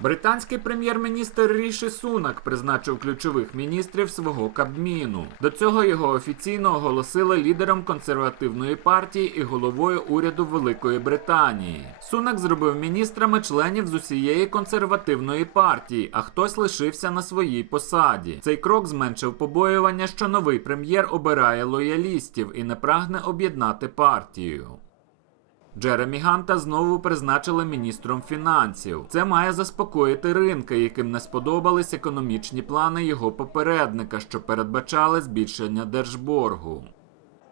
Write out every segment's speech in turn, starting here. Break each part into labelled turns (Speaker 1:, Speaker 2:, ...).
Speaker 1: Британський прем'єр-міністр Ріші Сунак призначив ключових міністрів свого кабміну. До цього його офіційно оголосили лідером консервативної партії і головою уряду Великої Британії. Сунак зробив міністрами членів з усієї консервативної партії, а хтось лишився на своїй посаді. Цей крок зменшив побоювання, що новий прем'єр обирає лоялістів і не прагне об'єднати партію. Джеремі Ганта знову призначили міністром фінансів. Це має заспокоїти ринки, яким не сподобались економічні плани його попередника, що передбачали збільшення держборгу.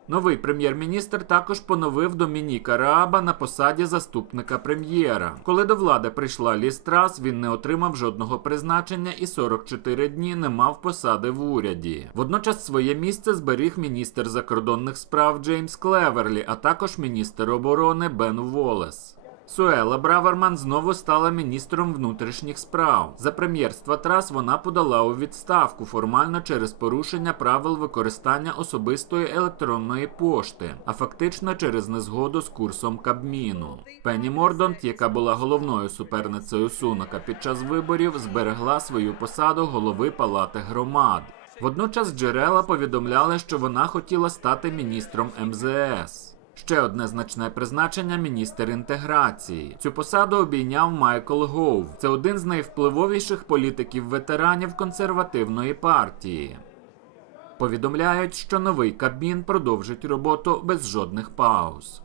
Speaker 1: Новий прем'єр-міністр також поновив Домініка Рааба на посаді заступника прем'єра. Коли до влади прийшла Лі Страс, він не отримав жодного призначення і 44 дні не мав посади в уряді. Водночас своє місце зберіг міністр закордонних справ Джеймс Клеверлі, а також міністр оборони Бен Волес. Суела Браверман знову стала міністром внутрішніх справ. За прем'єрства Трас вона подала у відставку формально через порушення правил використання особистої електронної пошти, а фактично через незгоду з курсом Кабміну. Пенні Мордонт, яка була головною суперницею Сунака під час виборів, зберегла свою посаду голови палати громад. Водночас джерела повідомляли, що вона хотіла стати міністром МЗС. Ще одне значне призначення міністр інтеграції. Цю посаду обійняв Майкл Гоув. Це один з найвпливовіших політиків ветеранів консервативної партії. Повідомляють, що новий Кабмін продовжить роботу без жодних пауз.